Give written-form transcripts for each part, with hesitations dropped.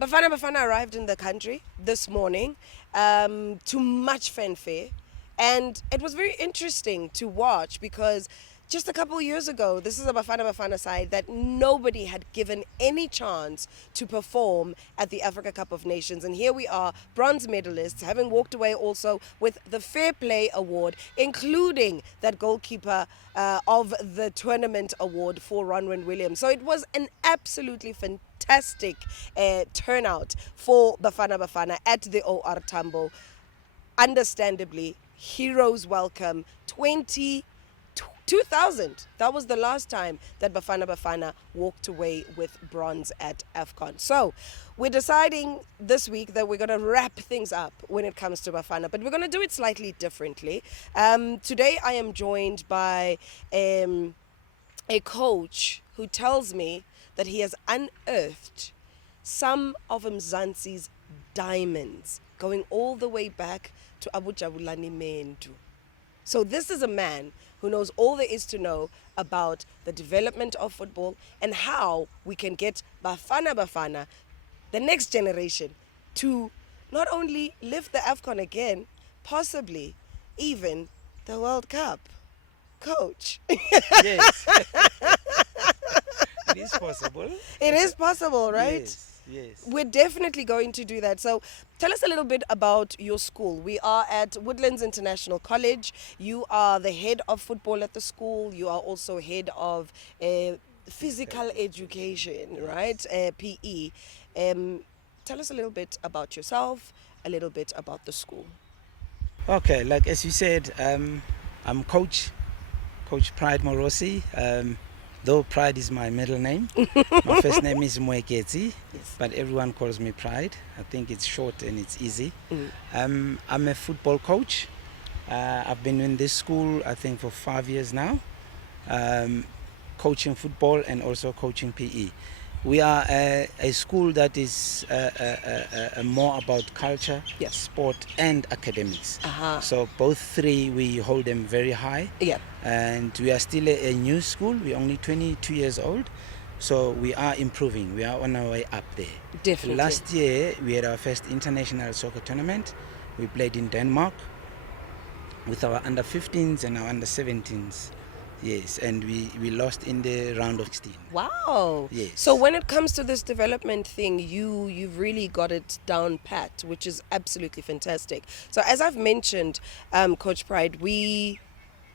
Bafana Bafana arrived in the country this morning to much fanfare. And it was very interesting to watch because just a couple of years ago, this is a Bafana Bafana side that nobody had given any chance to perform at the Africa Cup of Nations. And here we are, bronze medalists, having walked away also with the Fair Play Award, including that goalkeeper of the tournament award for Ronwen Williams. So it was an absolutely fantastic turnout for Bafana Bafana at the OR Tambo. Understandably, heroes welcome 2000. That was the last time that Bafana Bafana walked away with bronze at AFCON. So we're deciding this week that we're going to wrap things up when it comes to Bafana, but we're going to do it slightly differently. Today I am joined by a coach who tells me that he has unearthed some of Mzansi's diamonds going all the way back to Abu Jabulani Mendu. So this is a man who knows all there is to know about the development of football and how we can get Bafana Bafana, the next generation, to not only lift the AFCON again, possibly even the World Cup. Coach. Yes. It is possible. It is possible, right? Yes. We're definitely going to do that. So tell us a little bit about your school. We are at Woodlands International College. You are the head of football at the school. You are also head of physical education, right? PE. Tell us a little bit about yourself, a little bit about the school. Okay, like as you said, I'm Coach Pride Morosi. Though Pride is my middle name, my first name is Moeketsi, Yes. but everyone calls me Pride. I think it's short and it's easy. Mm. I'm a football coach. I've been in this school, I think, for 5 years now, coaching football and also coaching PE. We are a school that is more about culture, Yes. sport, and academics. Uh-huh. So both three, we hold them very high. Yeah. And we are still a new school. We're only 22 years old. So we are improving. We are on our way up there. Definitely. Last year, we had our first international soccer tournament. We played in Denmark with our under 15s and our under 17s. Yes, and we lost in the round of 16. Wow. Yes. So when it comes to this development thing, you've really got it down pat, which is absolutely fantastic. So as I've mentioned, Coach Pride, we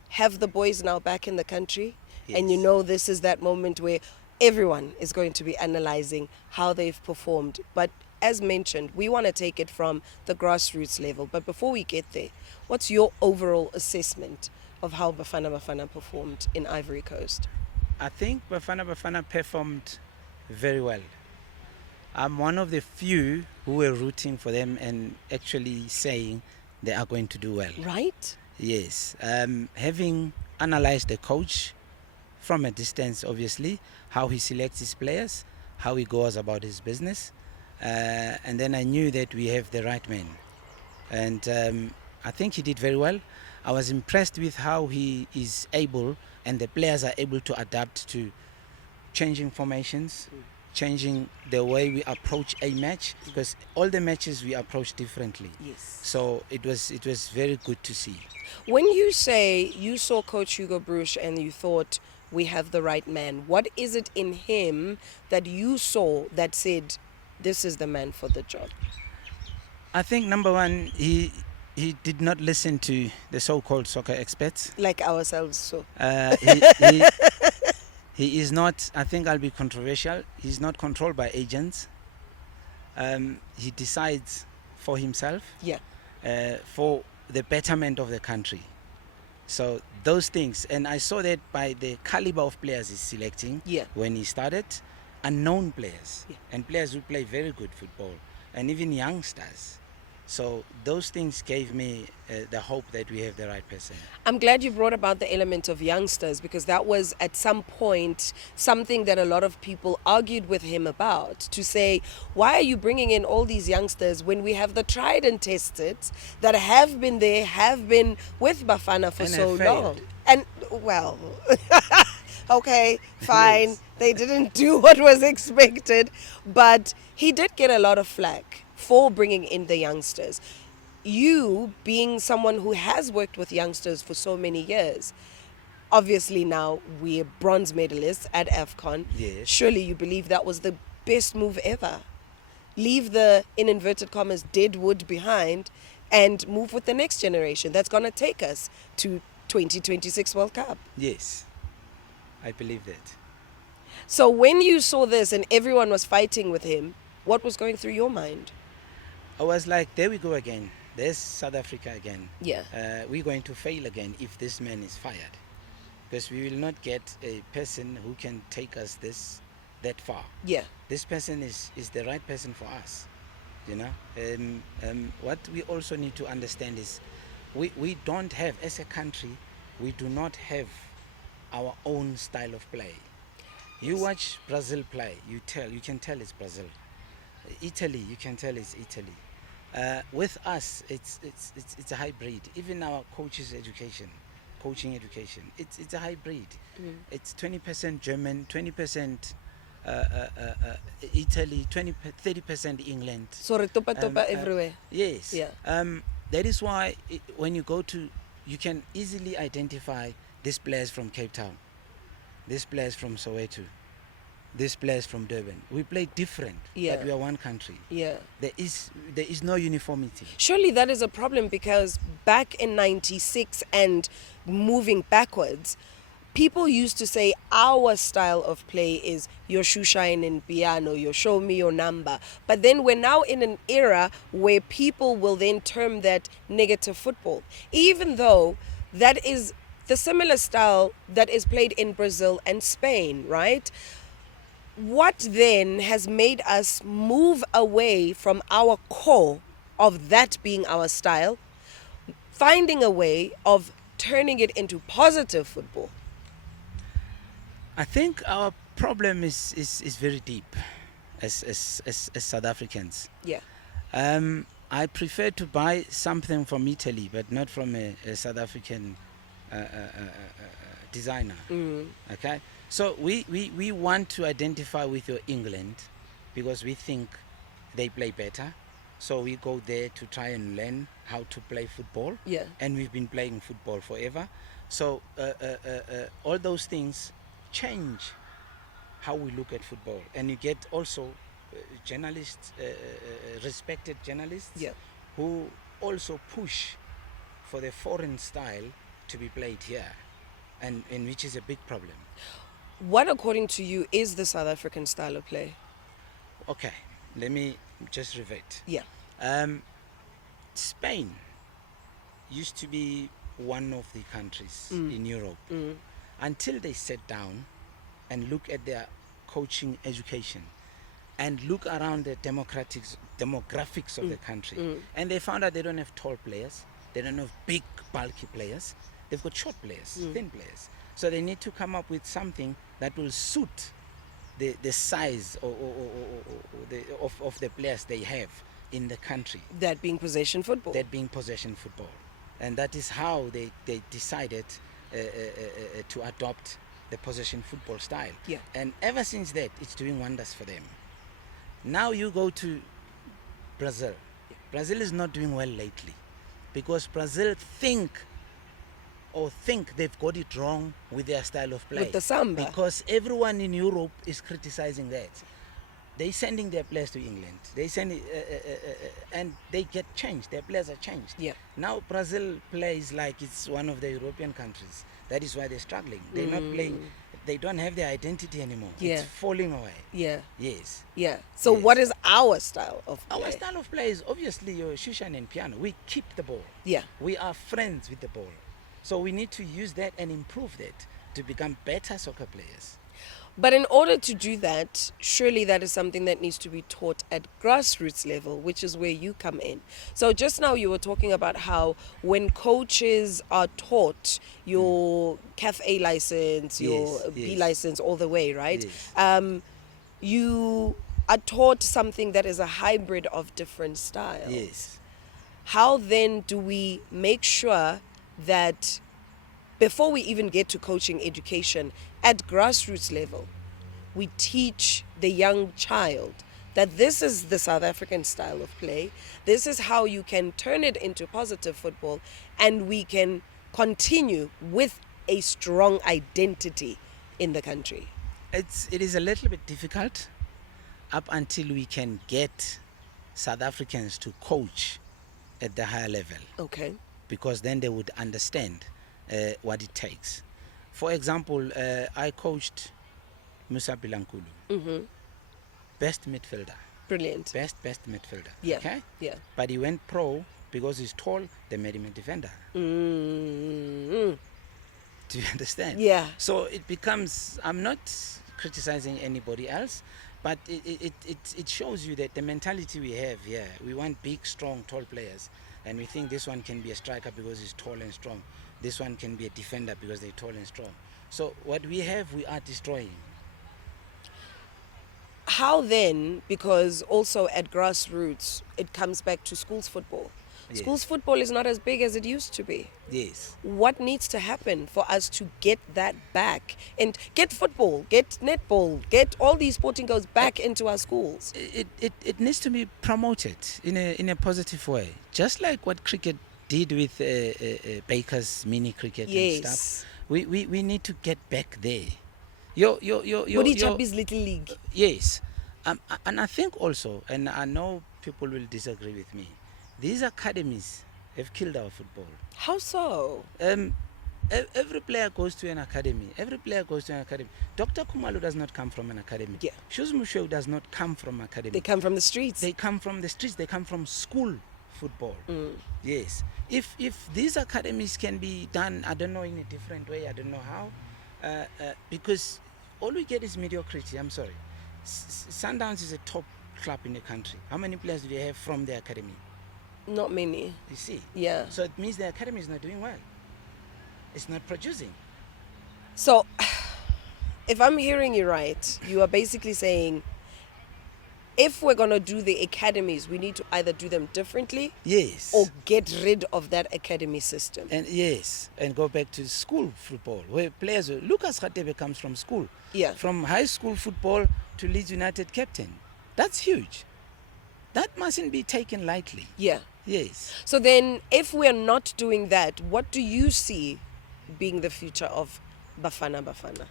have the boys now back in the country. Yes. And you know this is that moment where everyone is going to be analyzing how they've performed. But as mentioned, we want to take it from the grassroots level. But before we get there, what's your overall assessment of how Bafana Bafana performed in Ivory Coast? I think Bafana Bafana performed very well. I'm one of the few who were rooting for them and actually saying they are going to do well. Right? Yes. Having analyzed the coach from a distance, obviously, how he selects his players, how he goes about his business, and then I knew that we have the right man. And I think he did very well. I was impressed with how he is able, and the players are able to adapt to changing formations, changing the way we approach a match, because all the matches we approach differently. Yes. So it was very good to see. When you say you saw Coach Hugo Broos and you thought we have the right man, what is it in him that you saw that said this is the man for the job? I think number one, he did not listen to the so-called soccer experts. Like ourselves, so. He is not, I think I'll be controversial, he's not controlled by agents. He decides for himself, Yeah. for the betterment of the country. So those things, and I saw that by the caliber of players he's selecting. Yeah. When he started, unknown players, Yeah. and players who play very good football, and even youngsters. So those things gave me the hope that we have the right person. I'm glad you brought about the element of youngsters, because that was at some point something that a lot of people argued with him about, to say, why are you bringing in all these youngsters when we have the tried and tested that have been there, have been with Bafana for And so have failed. long? And well, Okay, fine. Yes. They didn't do what was expected, but he did get a lot of flack for bringing in the youngsters. You, being someone who has worked with youngsters for so many years, obviously now we're bronze medalists at AFCON. Yes. Surely you believe that was the best move ever. Leave the, in inverted commas, dead wood behind and move with the next generation that's going to take us to 2026 World Cup. Yes, I believe that. So when you saw this and everyone was fighting with him, what was going through your mind? I was like, there we go again. There's South Africa again. Yeah. We're going to fail again if this man is fired. Because we will not get a person who can take us that far. Yeah. This person is the right person for us. You know, what we also need to understand is we don't have, as a country, we do not have our own style of play. You watch Brazil play, you can tell it's Brazil. Italy, you can tell it's Italy. With us, it's a hybrid. Even our coaching education, it's a hybrid. It's 20% German, 20% Italy, 30% England. So re topa everywhere. Yes. Yeah. That is why when you go to, you can easily identify this players from Cape Town, this players from Soweto, this players from Durban. We play different, Yeah. but we are one country. Yeah. There is no uniformity. Surely that is a problem because back in 96 and moving backwards, people used to say our style of play is your shoe shine in piano, your show me your number. But then we're now in an era where people will then term that negative football. Even though that is the similar style that is played in Brazil and Spain, right? What then has made us move away from our core of that being our style, finding a way of turning it into positive football? I think our problem is very deep as South Africans. Yeah. I prefer to buy something from Italy, but not from a South African designer. Okay, so we want to identify with your England because we think they play better. So we go there to try and learn how to play football. Yeah. And we've been playing football forever. So all those things change how we look at football, and you get also journalists, respected journalists, Yeah. who also push for the foreign style to be played here, and which is a big problem. What, according to you, is the South African style of play? Okay, let me just revert. Yeah. Spain used to be one of the countries in Europe until they sat down and look at their coaching education and look around the demographics of the country, and they found out they don't have tall players, they don't have big bulky players, they've got short players, thin players. So they need to come up with something that will suit the size of the players they have in the country. That being possession football. That being possession football. And that is how they decided to adopt the possession football style. Yeah. And ever since that, it's doing wonders for them. Now you go to Brazil. Brazil is not doing well lately because Brazil think they've got it wrong with their style of play. With the samba. Because everyone in Europe is criticizing that. They're sending their players to England. They send and they get changed. Their players are changed. Yeah. Now Brazil plays like it's one of the European countries. That is why they're struggling. They're not playing. They don't have their identity anymore. Yeah. It's falling away. Yeah. Yes. Yeah. So Yes. what is our style of play? Our style of play is obviously your shushan and piano. We keep the ball. Yeah. We are friends with the ball. So we need to use that and improve that to become better soccer players. But in order to do that, surely that is something that needs to be taught at grassroots level, which is where you come in. So just now you were talking about how when coaches are taught your CAF A license, your Yes, B yes. license all the way, right? Yes. You are taught something that is a hybrid of different styles. Yes. How then do we make sure that before we even get to coaching education, at grassroots level, we teach the young child that this is the South African style of play. This is how you can turn it into positive football, and we can continue with a strong identity in the country. It is a little bit difficult up until we can get South Africans to coach at the higher level, Okay. because then they would understand what it takes. For example, I coached Musa Bilankulu, best midfielder, Brilliant. best midfielder. Yeah. Okay, Yeah. but he went pro because he's tall. They made him a defender. Mm-hmm. Do you understand? Yeah. So it becomes, I'm not criticizing anybody else, but it shows you that the mentality we have here, we want big, strong, tall players, and we think this one can be a striker because he's tall and strong. This one can be a defender because they're tall and strong. So what we have, we are destroying. How then, because also at grassroots, it comes back to schools football. Yes. Schools football is not as big as it used to be. Yes. What needs to happen for us to get that back and get football, get netball, get all these sporting goals back into our schools? It needs to be promoted in a positive way, just like what cricket did with Baker's mini cricket and stuff. We need to get back there. Body Chappi's Little League. Yes. And I think also, and I know people will disagree with me, these academies have killed our football. How so? Every player goes to an academy. Every player goes to an academy. Dr. Khumalo does not come from an academy. Yeah. Shoes Musho does not come from an academy. They come from the streets. They come from the streets. They come from school football. Mm. Yes. If these academies can be done, I don't know, in a different way, I don't know how, because all we get is mediocrity. I'm sorry. Sundowns is a top club in the country. How many players do they have from the academy? Not many. You see? Yeah. So it means the academy is not doing well. It's not producing. So, if I'm hearing you right, you are basically saying if we're going to do the academies, we need to either do them differently, Yes. or get rid of that academy system. And yes, and go back to school football, where players, Lucas Radebe comes from school. Yeah. From high school football to Leeds United captain. That's huge. That mustn't be taken lightly. Yeah. Yes. So then, if we're not doing that, what do you see being the future of Bafana Bafana?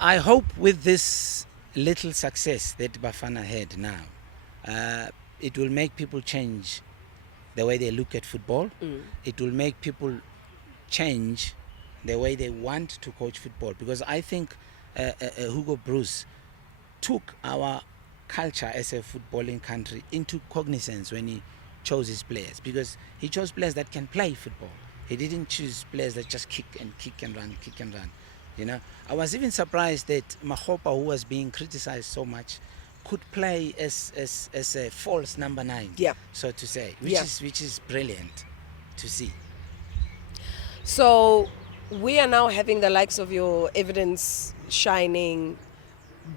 I hope with this little success that Bafana had now, it will make people change the way they look at football. It will make people change the way they want to coach football, because I think Hugo Broos took our culture as a footballing country into cognizance when he chose his players, because he chose players that can play football. He didn't choose players that just kick and run. You know, I was even surprised that Mahopa, who was being criticized so much, could play as a false number 9, Yeah. so to say, which is brilliant to see. So we are now having the likes of your evidence shining,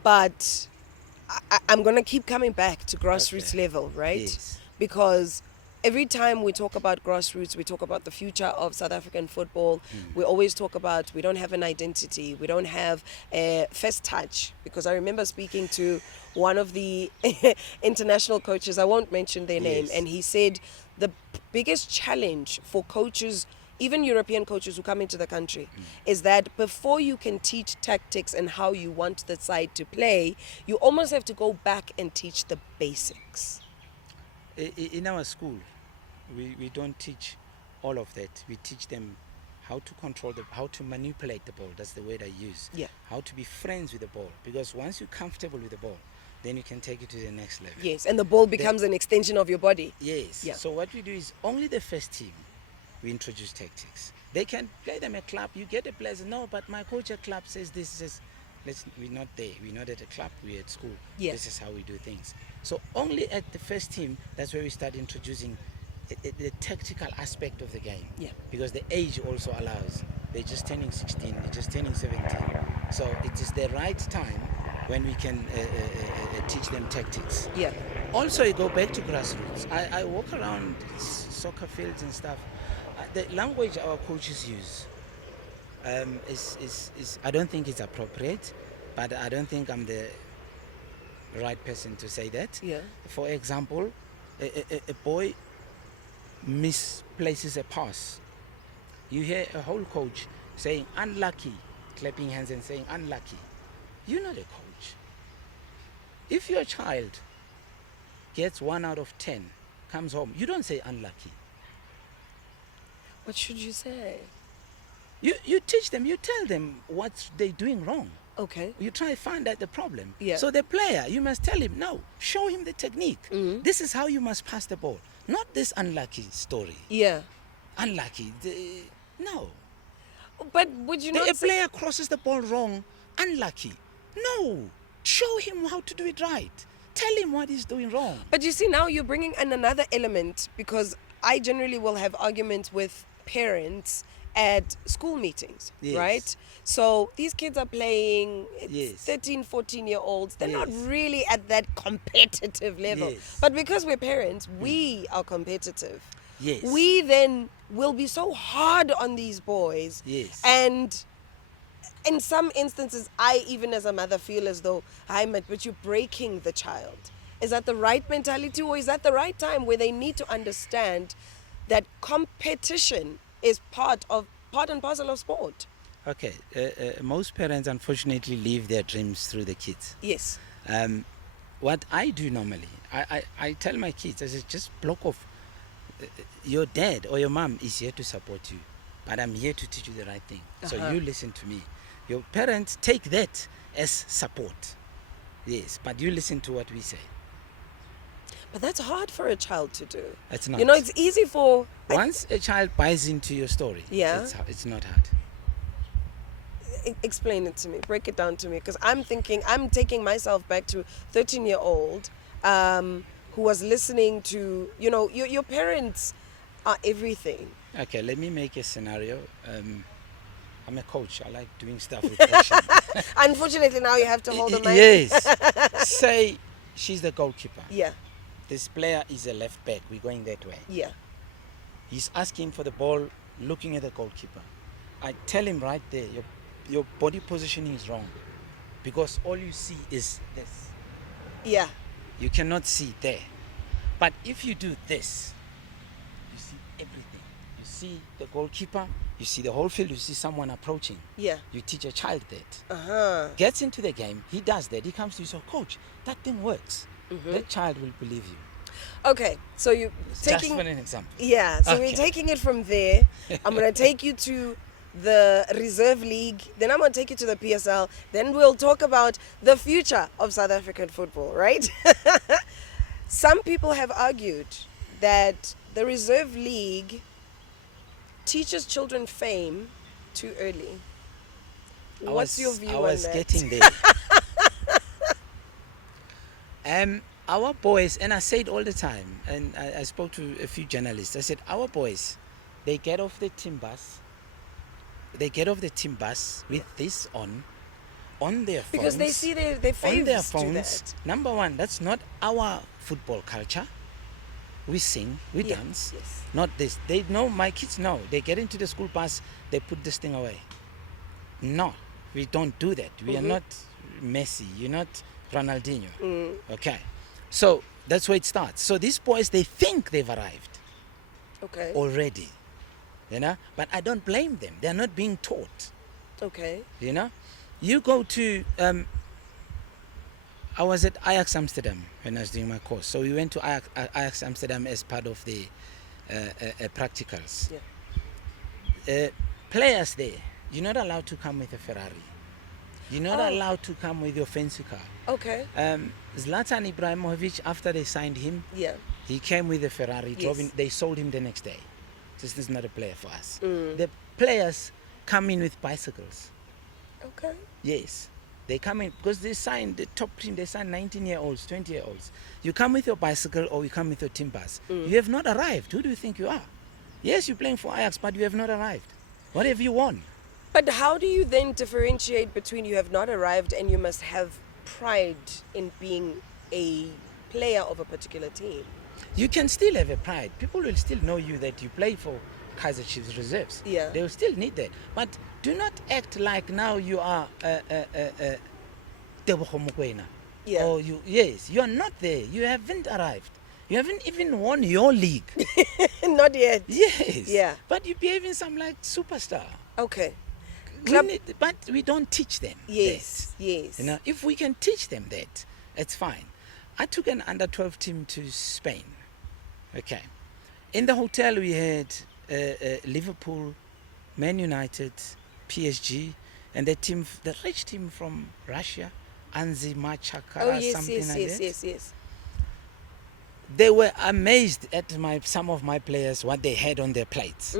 but I'm going to keep coming back to grassroots level, right? Yes. Because every time we talk about grassroots, we talk about the future of South African football. We always talk about we don't have an identity. We don't have a first touch. Because I remember speaking to one of the international coaches, I won't mention their name, Yes. and he said the biggest challenge for coaches, even European coaches who come into the country, is that before you can teach tactics and how you want the side to play, you almost have to go back and teach the basics. In our school, we don't teach all of that. We teach them how to control how to manipulate the ball. That's the word I use. Yeah. How to be friends with the ball, because once you're comfortable with the ball, then you can take it to the next level. Yes, and the ball becomes an extension of your body. Yes. Yeah. So what we do is only the first team, we introduce tactics. They can play them at club. You get a player, no, but my coach at club says this. Says, we're not there. We're not at a club. We're at school. Yeah. This is how we do things. So only at the first team, that's where we start introducing the tactical aspect of the game. Yeah. Because the age also allows. They're just turning 16. They're just turning 17. So it is the right time when we can teach them tactics. Yeah. Also, you go back to grassroots. I walk around soccer fields and stuff. The language our coaches use is I don't think it's appropriate, but I don't think I'm the right person to say that. Yeah. For example, a boy misplaces a pass. You hear a whole coach saying unlucky, clapping hands and saying unlucky. You're not a coach. If your child gets 1 out of 10, comes home, you don't say unlucky. What should you say? You teach them, you tell them what they're doing wrong. Okay. You try to find out the problem. Yeah. So the player, you must tell him, no, show him the technique. Mhm. This is how you must pass the ball. Not this unlucky story. Yeah. Unlucky. No. But would you not A say... player crosses the ball wrong, unlucky. No. Show him how to do it right. Tell him what he's doing wrong. But you see, now you're bringing in another element, because I generally will have arguments with parents at school meetings, Yes. right? So these kids are playing, it's Yes. 13, 14-year-olds. They're not Yes. really at that competitive level. Yes. But because we're parents, we are competitive. Yes. We then will be so hard on these boys. Yes. And in some instances, I, even as a mother, feel as though, but you're breaking the child. Is that the right mentality, or is that the right time where they need to understand that competition is part and parcel of sport? Okay. Most parents, unfortunately, leave their dreams through the kids. Yes. What I do normally, I tell my kids, I say, just block off. Your dad or your mom is here to support you, but I'm here to teach you the right thing. So Uh-huh. you listen to me. Your parents take that as support. Yes, but you listen to what we say. But that's hard for a child to do. It's not. You know, it's easy for... Once a child buys into your story, Yeah. it's not hard. Explain it to me. Break it down to me. Because I'm taking myself back to 13-year-old who was listening to, you know, your parents are everything. Okay, let me make a scenario. I'm a coach. I like doing stuff with action. Unfortunately, now you have to hold the mic. Yes. Say she's the goalkeeper. Yeah, This player is a left back. We're going that way. yeah. He's asking for the ball, looking at the goalkeeper. I tell him right there, your body positioning is wrong, because all you see is this. Yeah. You cannot see there. But if you do this, you see everything. You see the goalkeeper, you see the whole field, you see someone approaching. Yeah. You teach a child that. Uh-huh. Gets into the game, he does that. He comes to you, so coach, that thing works. Mhm. That child will believe you. Okay, so you're taking... Just for an example. Yeah, so Okay. we're taking it from there. I'm going to take you to the Reserve League, then I'm going to take you to the PSL, then we'll talk about the future of South African football, right? Some people have argued that the Reserve League teaches children fame too early. What's your view on that? I was getting there. Our boys, and I say it all the time, and I spoke to a few journalists. I said, our boys, they get off the team bus. They get off the team bus with this on their phones. Because they see their on their faves do phones. that. Number one, that's not our football culture. We sing, we Yeah, dance. yes. Not this. They know, my kids know. They get into the school bus, they put this thing away. No, we don't do that. We are not Messi. You're not Ronaldinho. Okay. So that's where it starts. So these boys, they think they've arrived Okay. already. You know? But I don't blame them. They're not being taught. Okay. You know? You go to I was at Ajax Amsterdam when I was doing my course. So we went to Ajax Amsterdam as part of the practicals. Yeah. Players there, you're not allowed to come with a Ferrari. You're not Oh. allowed to come with your fancy car. Okay. Zlatan Ibrahimovic, after they signed him, Yeah. he came with a Ferrari. Drove Yes. in, they sold him the next day. This is not a player for us. Mm. The players come in with bicycles. Okay. Yes. They come in because they signed the top team. They signed 19-year-olds, 20-year-olds. You come with your bicycle or you come with your team bus. You have not arrived. Who do you think you are? Yes, you're playing for Ajax, but you have not arrived. What have you won? But how do you then differentiate between you have not arrived and you must have pride in being a player of a particular team? You can still have a pride. People will still know you that you play for Kaiser Chiefs reserves. Yeah. They will still need that. But do not act like now you are Tebogo Mokoena. Yeah. Or you are not there. You haven't arrived. You haven't even won your league. Not yet. Yes. Yeah. But you behaving some like superstar. Okay. But we don't teach them. Yes. that. Yes. You know, if we can teach them that, it's fine. I took an under 12 team to Spain. Okay. In the hotel we had Liverpool, Man United, PSG, and the rich team from Russia, Anzi Machakara, something like that. Yes. They were amazed at some of my players, what they had on their plates.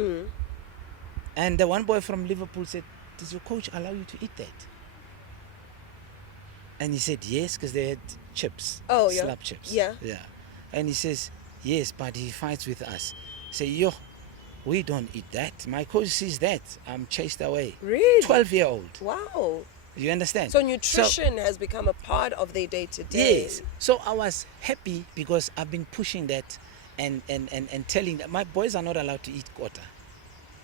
And the one boy from Liverpool said, "Does your coach allow you to eat that?" And he said, "Yes," because they had chips. Oh, yeah. Slab chips. Yeah. And he says, "Yes, but he fights with us." Say, "Yo, we don't eat that. My coach sees that. I'm chased away." Really? 12-year-old. Wow. You understand? So nutrition has become a part of their day-to-day. Yes. So I was happy because I've been pushing that and telling that my boys are not allowed to eat quarter.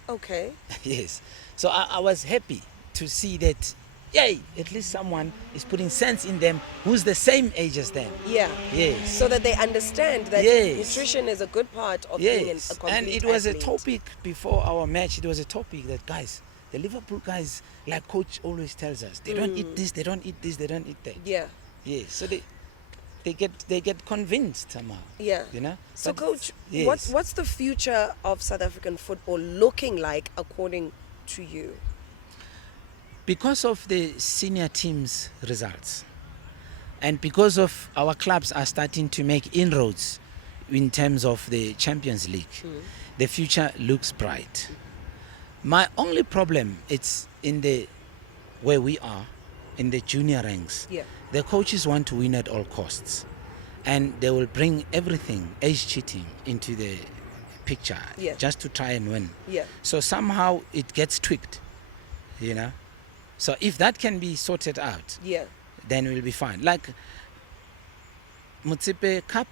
Okay. Yes. So I was happy to see that, yay, at least someone is putting sense in them who's the same age as them. Yeah. Yes. So that they understand that Yes. nutrition is a good part of being a complete And it was athlete. a topic before our match. It was a topic that, guys, the Liverpool guys, like coach always tells us, they don't eat this, they don't eat this, they don't eat that. Yeah. Yes. So they get convinced somehow. Yeah. You know? So, But Coach, yes. what's the future of South African football looking like according to you? Because of the senior team's results, and because of our clubs are starting to make inroads in terms of the Champions League, the future looks bright. My only problem is in the where we are in the junior ranks. Yeah. The coaches want to win at all costs, and they will bring everything, age cheating, into the picture just to try and win. Yeah. So somehow it gets tweaked, you know. So if that can be sorted out, Yeah. then we'll be fine. Like Motsepe Cup,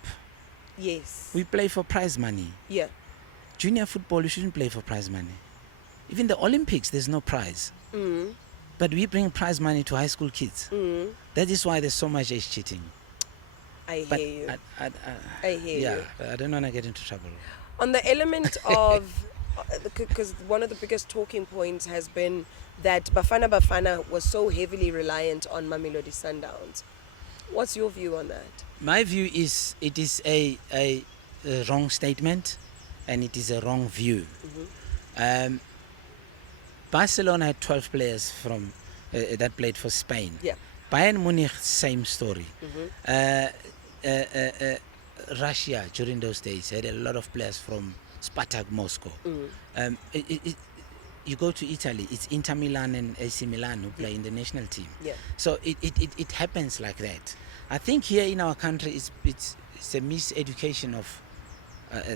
Yes. we play for prize money. Yeah. Junior football, you shouldn't play for prize money. Even the Olympics, there's no prize. But we bring prize money to high school kids. That is why there's so much age cheating. I But hear you. I hear yeah, you. I don't want to get into trouble. On the element of, because one of the biggest talking points has been that Bafana Bafana was so heavily reliant on Mamelodi Sundowns. What's your view on that? My view is it is a wrong statement, and it is a wrong view. Barcelona had 12 players from that played for Spain. Yeah. Bayern Munich, same story. Russia during those days had a lot of players from Spartak Moscow. You go to Italy, it's Inter Milan and AC Milan who play in the national team. Yeah. So it happens like that. I think here in our country it's a miseducation of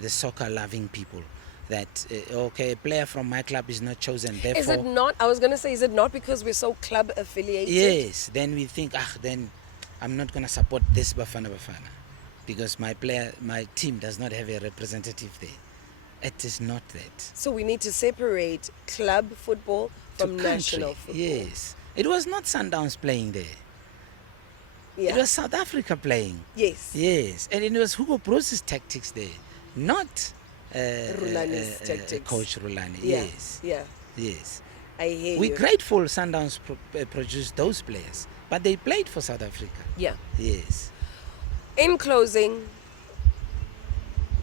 the soccer loving people. That okay, a player from my club is not chosen, therefore Is it not? I was going to say, is it not because we're so club affiliated? yes, then we think, then I'm not going to support this Bafana Bafana because my team does not have a representative there. It is not that. So we need to separate club football from To national country, football. yes. It was not Sundowns playing there. Yeah. It was South Africa playing. Yes. Yes, and it was Hugo Broos' tactics there, not Rulani's tactics. Coach Rulani. Yeah. Yes, Yeah. yes. I hear We're you. grateful Sundowns produced those players, but they played for South Africa. Yeah. Yes. In closing,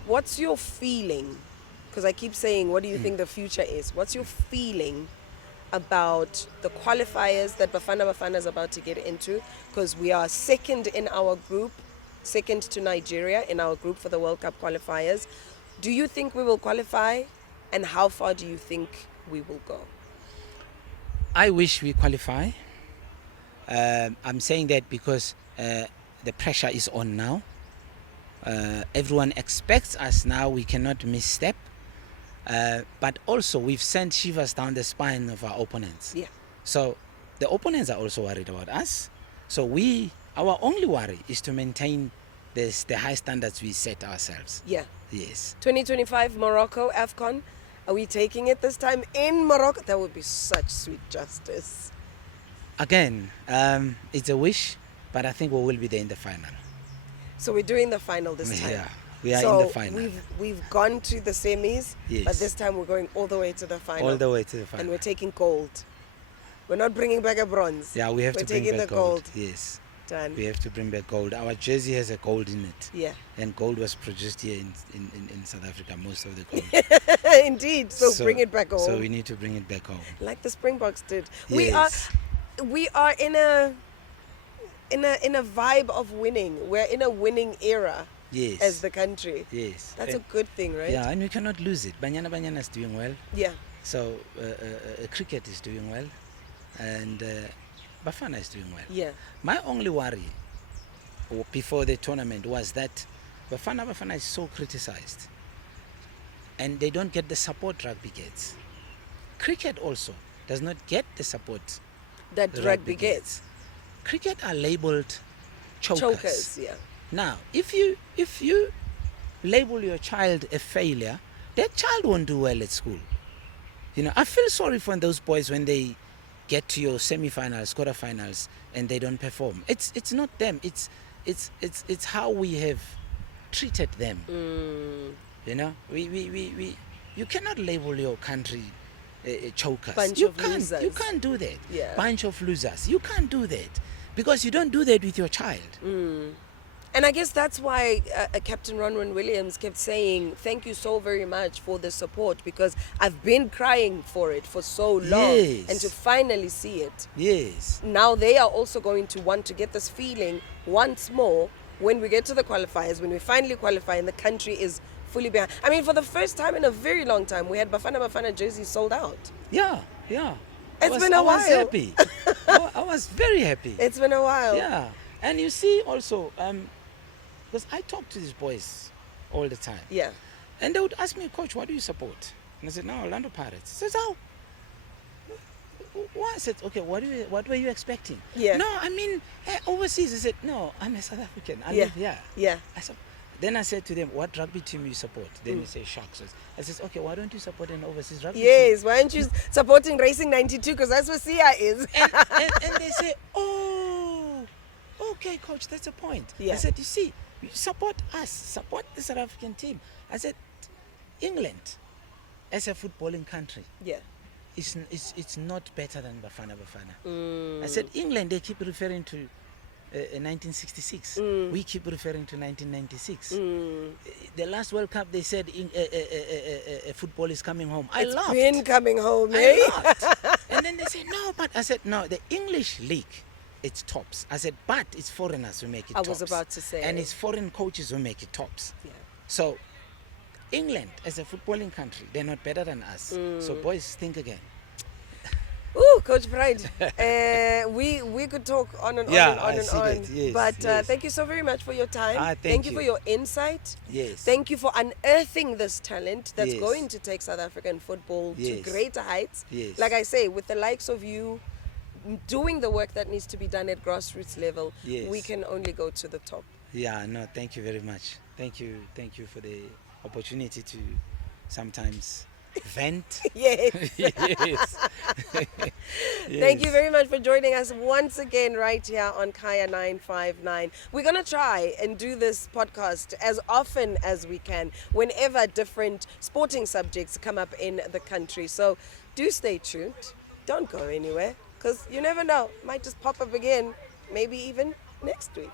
what's your feeling? Because I keep saying, what do you think the future is? What's your feeling about the qualifiers that Bafana Bafana is about to get into? Because we are second in our group, second to Nigeria in our group for the World Cup qualifiers. Do you think we will qualify? And how far do you think we will go? I wish we qualify. I'm saying that because the pressure is on now. Everyone expects us now. We cannot misstep. But also we've sent shivers down the spine of our opponents. Yeah. So the opponents are also worried about us. So our only worry is to maintain the high standards we set ourselves. Yeah. Yes. 2025 Morocco, AFCON. Are we taking it this time in Morocco? That would be such sweet justice. Again, it's a wish, but I think we will be there in the final. So we're doing the final this time. Yeah, we are so in the final. We've gone to the semis, Yes. but this time we're going all the way to the final. All the way to the final. And we're taking gold. We're not bringing back a bronze. Yeah, we have We're to bring taking back the gold. gold. Yes, Done. we have to bring back gold. Our jersey has a gold in it. Yeah. And gold was produced here in South Africa, most of the gold. Indeed. So bring it back home. So we need to bring it back home. Like the Springboks did. Yes. We are in a vibe of winning. We're in a winning era Yes. as the country. Yes. That's a good thing, right? Yeah, and we cannot lose it. Banyana is doing well. Yeah. So cricket is doing well. And Bafana is doing well. Yeah. My only worry before the tournament was that Bafana is so criticized. And they don't get the support rugby gets. Cricket also does not get the support That rugby gets. Cricket are labeled chokers. Chokers, yeah. Now, if you label your child a failure, that child won't do well at school. You know, I feel sorry for those boys when they get to your semi-finals, quarterfinals, and they don't perform. It's not them. It's how we have treated them. You know, we you cannot label your country chokers. Bunch of losers. You can't do that. Yeah. Bunch of losers. You can't do that because you don't do that with your child. And I guess that's why Captain Ronwen Williams kept saying, thank you so very much for the support, because I've been crying for it for so long. Yes. And to finally see it. Yes. Now they are also going to want to get this feeling once more when we get to the qualifiers, when we finally qualify and the country is fully behind. I mean, for the first time in a very long time, we had Bafana Bafana jerseys sold out. Yeah. It's been a while. I was happy. I was very happy. It's been a while. Yeah. And you see also, because I talk to these boys all the time. Yeah. And they would ask me, Coach, what do you support? And I said, no, Orlando Pirates. He says, how? Why? I said, okay, what were you expecting? Yeah. No, I mean, overseas. I said, no, I'm a South African. I Yeah. live here. Yeah. Then I said to them, what rugby team you support? Then they say Sharks. I said, okay, why don't you support an overseas rugby team? Yes, why aren't you supporting Racing 92? Because that's where Sia is. and they say, oh, okay, Coach, that's a point. Yeah. I said, you see, you support us, support the South African team. I said, England, as a footballing country, Yeah. it's not better than Bafana Bafana. I said, England, they keep referring to 1966. We keep referring to 1996. The last World Cup, they said football is coming home. I laughed. It's been coming home, eh? I laughed. And then they said, no, but I said, no, the English league, it's tops. I said, but it's foreigners who make it tops. I was about to say. And it's foreign coaches who make it tops. Yeah. So England, as a footballing country, they're not better than us. So boys, think again. Ooh, Coach Pride. We could talk on and on Yeah, and on I and see on. that. Yes, but yes. thank you so very much for your time. Thank you you. for your insight. Yes. Thank you for unearthing this talent that's Yes. going to take South African football to Yes. greater heights. Yes. Like I say, with the likes of you doing the work that needs to be done at grassroots level, Yes. we can only go to the top. Yeah, no, thank you very much. Thank you for the opportunity to sometimes vent. Yes. Yes. Thank you very much for joining us once again right here on Kaya 959. We're going to try and do this podcast as often as we can whenever different sporting subjects come up in the country. So do stay tuned. Don't go anywhere, because you never know. Might just pop up again, maybe even next week.